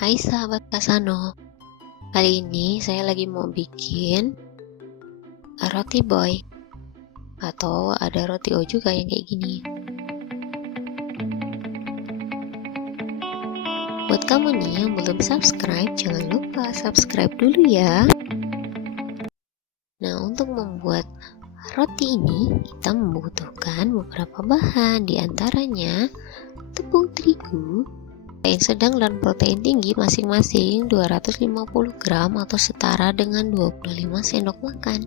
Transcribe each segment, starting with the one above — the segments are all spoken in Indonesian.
Hai sahabat Kasano, kali ini saya lagi mau bikin roti boy atau ada roti O juga yang kayak gini. Buat kamu nih yang belum subscribe, jangan lupa subscribe dulu ya. Nah, untuk membuat roti ini kita membutuhkan beberapa bahan, diantaranya tepung terigu yang sedang dan protein tinggi masing-masing 250 gram atau setara dengan 25 sendok makan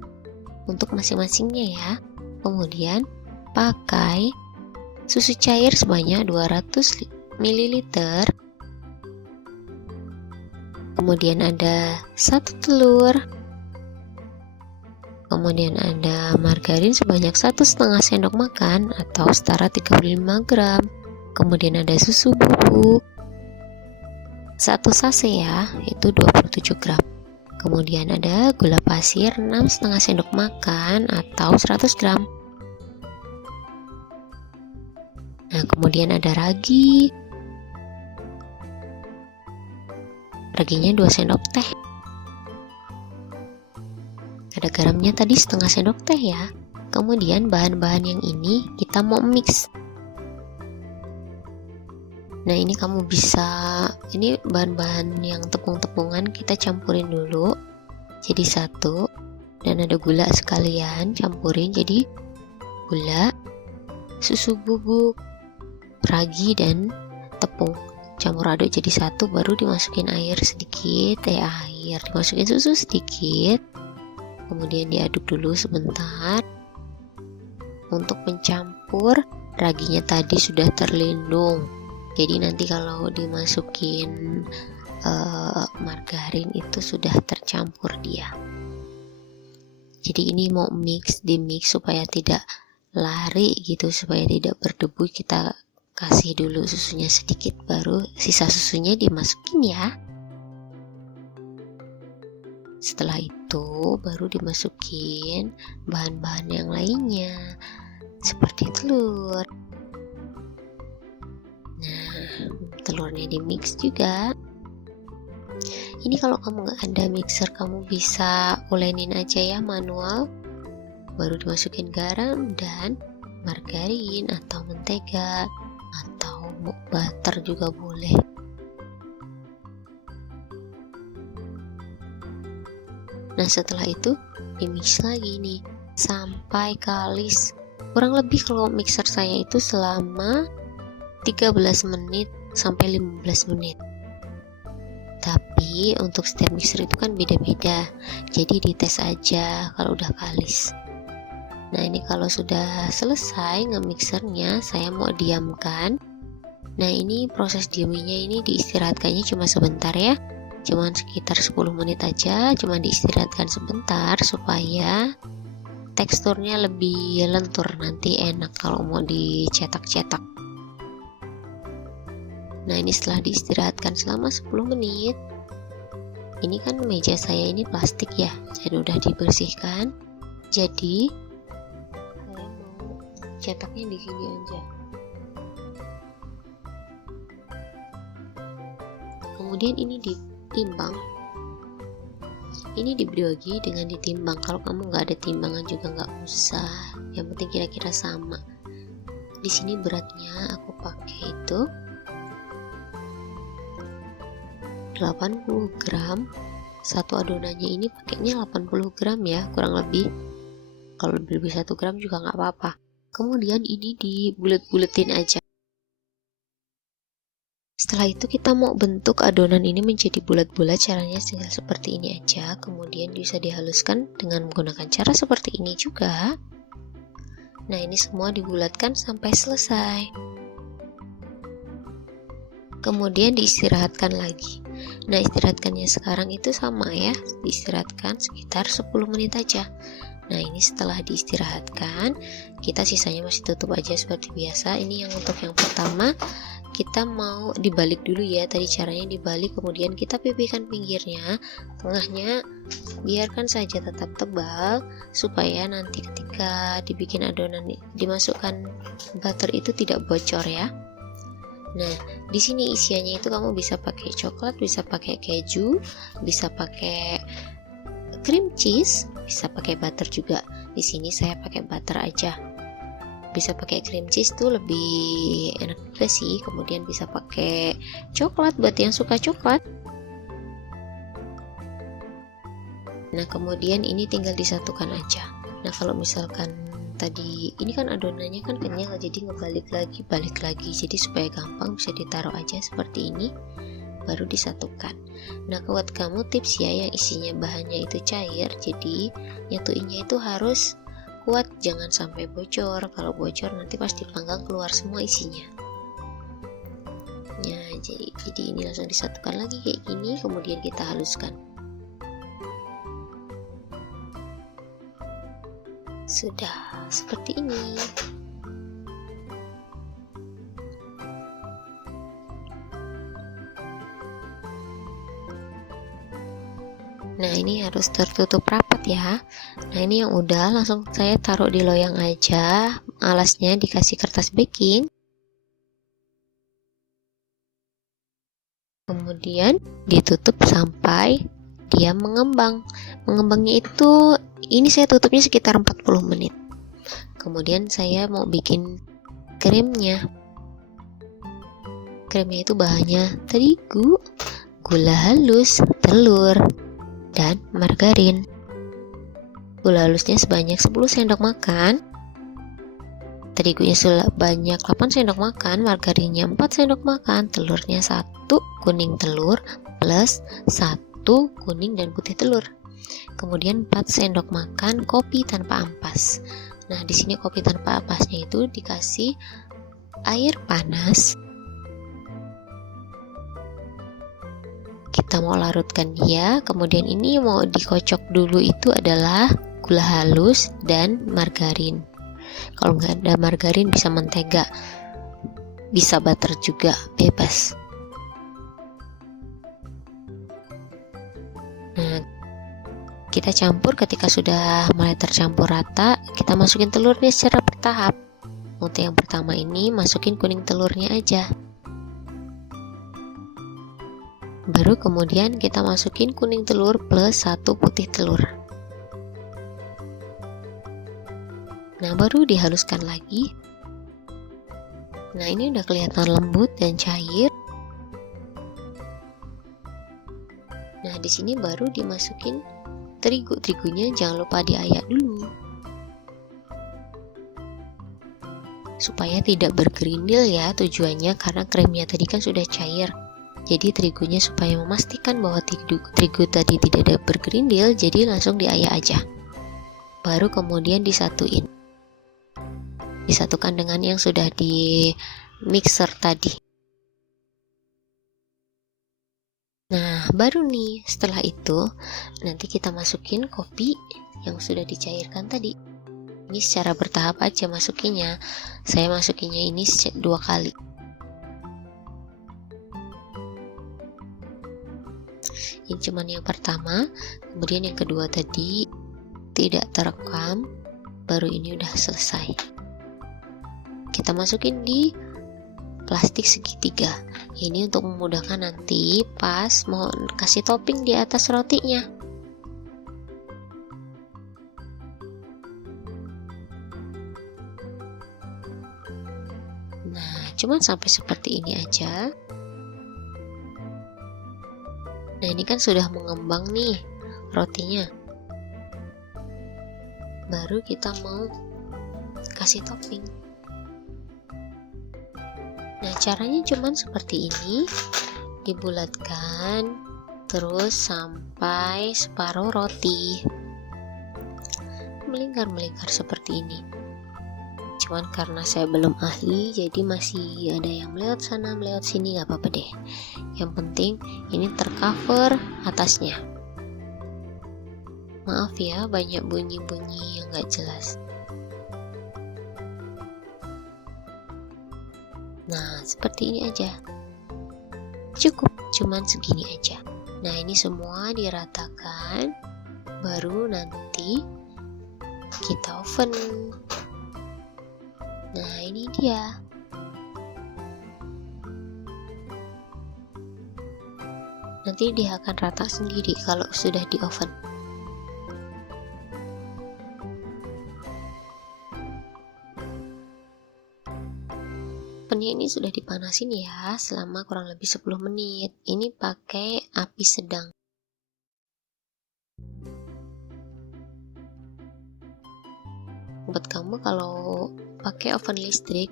untuk masing-masingnya ya. Kemudian pakai susu cair sebanyak 200 ml. Kemudian ada 1 telur. Kemudian ada margarin sebanyak 1,5 sendok makan atau setara 35 gram. Kemudian ada susu bubuk 1 sachet ya, itu 27 gram. Kemudian ada gula pasir 6,5 sendok makan atau 100 gram. Nah, kemudian ada ragi. Raginya 2 sendok teh. Ada garamnya tadi setengah sendok teh ya. Kemudian bahan-bahan yang ini kita mau mix. Nah, ini kamu bisa, ini bahan-bahan yang tepung-tepungan kita campurin dulu jadi satu, dan ada gula sekalian campurin jadi gula, susu bubuk, ragi dan tepung campur aduk jadi satu, baru dimasukin air sedikit, dimasukin susu sedikit, kemudian diaduk dulu sebentar. Untuk mencampur, raginya tadi sudah terlindung, jadi nanti kalau dimasukin margarin itu sudah tercampur dia. Jadi ini mau di mix supaya tidak lari gitu, supaya tidak berdebu, kita kasih dulu susunya sedikit, baru sisa susunya dimasukin ya. Setelah itu baru dimasukin bahan-bahan yang lainnya seperti telur. Nah, telurnya di mix juga. Ini kalau kamu nggak ada mixer, kamu bisa ulenin aja ya manual. Baru dimasukin garam dan margarin atau mentega atau butter juga boleh. Nah, setelah itu di mix lagi nih sampai kalis. Kurang lebih kalau mixer saya itu selama 13 menit sampai 15 menit. Tapi untuk setiap mixer itu kan beda-beda, jadi dites aja kalau udah kalis. Nah, ini kalau sudah selesai nge-mixernya, saya mau diamkan. Nah, ini proses diaminya ini diistirahatkannya cuma sebentar ya, cuma sekitar 10 menit aja, cuma diistirahatkan sebentar supaya teksturnya lebih lentur, nanti enak kalau mau dicetak-cetak. Nah, ini setelah diistirahatkan selama 10 menit, ini kan meja saya ini plastik ya, jadi udah dibersihkan. Jadi saya mau cetaknya di sini aja. Kemudian ini ditimbang. Ini dibagi dengan ditimbang. Kalau kamu nggak ada timbangan juga nggak usah. Yang penting kira-kira sama. Di sini beratnya aku pakai itu 80 gram. Satu adonannya ini pakainya 80 gram ya, kurang lebih. Kalau lebih 1 gram juga nggak apa-apa. Kemudian ini dibulet-buletin aja. Setelah itu kita mau bentuk adonan ini menjadi bulat-bulat, caranya tinggal seperti ini aja. Kemudian bisa dihaluskan dengan menggunakan cara seperti ini juga. Nah, ini semua dibulatkan sampai selesai. Kemudian diistirahatkan lagi. Nah, istirahatkannya sekarang itu sama ya, diistirahatkan sekitar 10 menit aja. Nah, ini setelah diistirahatkan, kita sisanya masih tutup aja seperti biasa. Ini yang untuk yang pertama, kita mau dibalik dulu ya, tadi caranya dibalik, kemudian kita pipihkan pinggirnya, tengahnya biarkan saja tetap tebal supaya nanti ketika dibikin adonan dimasukkan butter itu tidak bocor ya. Nah, di sini isiannya itu kamu bisa pakai coklat, bisa pakai keju, bisa pakai cream cheese, bisa pakai butter juga. Di sini saya pakai butter aja. Bisa pakai cream cheese tuh lebih enak juga sih. Kemudian bisa pakai coklat buat yang suka coklat. Nah, kemudian ini tinggal disatukan aja. Nah, kalau misalkan tadi ini kan adonannya kan kenyal, jadi ngebalik lagi, balik lagi, jadi supaya gampang bisa ditaruh aja seperti ini, baru disatukan. Nah, buat kamu tips ya, yang isinya bahannya itu cair, jadi nyatuinnya itu harus kuat, jangan sampai bocor. Kalau bocor nanti pas dipanggang keluar semua isinya. Ya, jadi ini langsung disatukan lagi kayak gini, kemudian kita haluskan. Sudah seperti ini. Nah, ini harus tertutup rapat ya. Nah, ini yang udah langsung saya taruh di loyang aja. Alasnya dikasih kertas baking. Kemudian ditutup sampai dia mengembang. Mengembangnya itu ini saya tutupnya sekitar 40 menit. Kemudian saya mau bikin krimnya. Krimnya itu bahannya terigu, gula halus, telur, dan margarin. Gula halusnya sebanyak 10 sendok makan, terigunya sebanyak 8 sendok makan, margarinnya 4 sendok makan, telurnya 1 kuning telur plus 1 kuning dan putih telur. Kemudian 4 sendok makan kopi tanpa ampas. Nah, di sini kopi tanpa ampasnya itu dikasih air panas. Kita mau larutkan dia, kemudian ini mau dikocok dulu itu adalah gula halus dan margarin. Kalau nggak ada margarin bisa mentega, bisa butter juga, bebas. Nah, kita campur. Ketika sudah mulai tercampur rata, kita masukin telurnya secara bertahap. Untuk yang pertama ini masukin kuning telurnya aja. Baru kemudian kita masukin kuning telur plus 1 putih telur. Nah, baru dihaluskan lagi. Nah, ini udah kelihatan lembut dan cair. Nah, di sini baru dimasukin terigunya, jangan lupa diayak dulu supaya tidak bergerindil ya, tujuannya karena krimnya tadi kan sudah cair. Jadi terigunya supaya memastikan bahwa terigu tadi tidak ada bergerindil, jadi langsung diayak aja. Baru kemudian disatukan dengan yang sudah di mixer tadi. Nah, baru nih setelah itu nanti kita masukin kopi yang sudah dicairkan tadi. Ini secara bertahap aja masukinnya. Saya masukinnya ini 2 kali. Ini cuman yang pertama, kemudian yang kedua tadi tidak terekam, baru ini udah selesai. Kita masukin di plastik segitiga. Ini untuk memudahkan nanti pas mau kasih topping di atas rotinya. Nah, cuman sampai seperti ini aja. Nah, ini kan sudah mengembang nih rotinya. Baru kita mau kasih topping. Nah, caranya cuman seperti ini. Dibulatkan terus sampai separuh roti. Melingkar-melingkar seperti ini. Cuman karena saya belum ahli, jadi masih ada yang melewat sana, melewat sini, gak apa-apa deh. Yang penting ini tercover atasnya. Maaf ya, banyak bunyi-bunyi yang gak jelas. Nah, seperti ini aja. Cukup, cuman segini aja. Nah, ini semua diratakan. Baru nanti kita oven. Nah, ini dia. Nanti dia akan rata sendiri kalau sudah di oven. Ovennya ini sudah dipanasin ya selama kurang lebih 10 menit. Ini pakai api sedang. Buat kamu kalau pakai oven listrik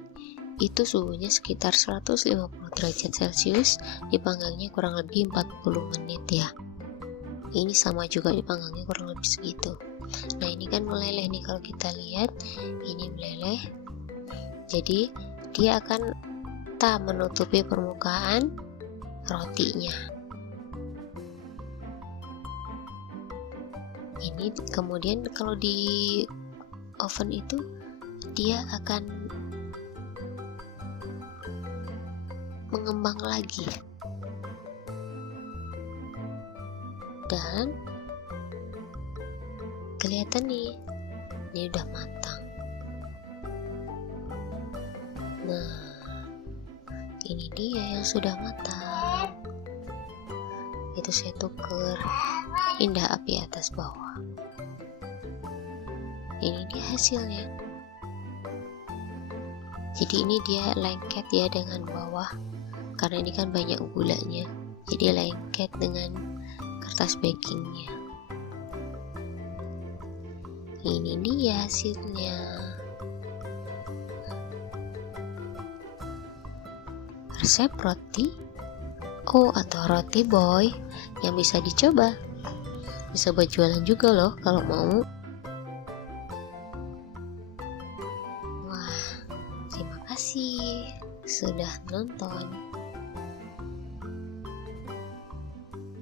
itu suhunya sekitar 150 derajat Celcius, dipanggangnya kurang lebih 40 menit ya. Ini sama juga dipanggangnya kurang lebih segitu. Nah ini kan meleleh nih, kalau kita lihat ini meleleh, jadi dia akan tak menutupi permukaan rotinya. Ini kemudian kalau di oven itu dia akan mengembang lagi, dan kelihatan nih ini udah matang. Nah ini dia yang sudah matang. Itu saya tuker, pindah api atas bawah. Ini dia hasilnya. Jadi ini dia lengket ya dengan bawah, karena ini kan banyak gulanya, jadi lengket dengan kertas bakingnya. Ini dia hasilnya. Resep roti atau roti boy yang bisa dicoba. Bisa buat jualan juga loh kalau mau. Wah, terima kasih sudah nonton.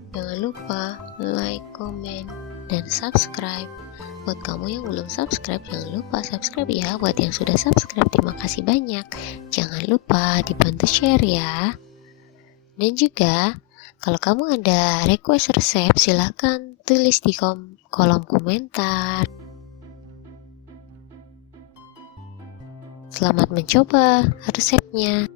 Jangan lupa like, komen, dan subscribe. Buat kamu yang belum subscribe, jangan lupa subscribe ya. Buat yang sudah subscribe, terima kasih banyak. Jangan lupa dibantu share ya. Dan juga kalau kamu ada request resep, silahkan tulis di kolom komentar. Selamat mencoba resepnya.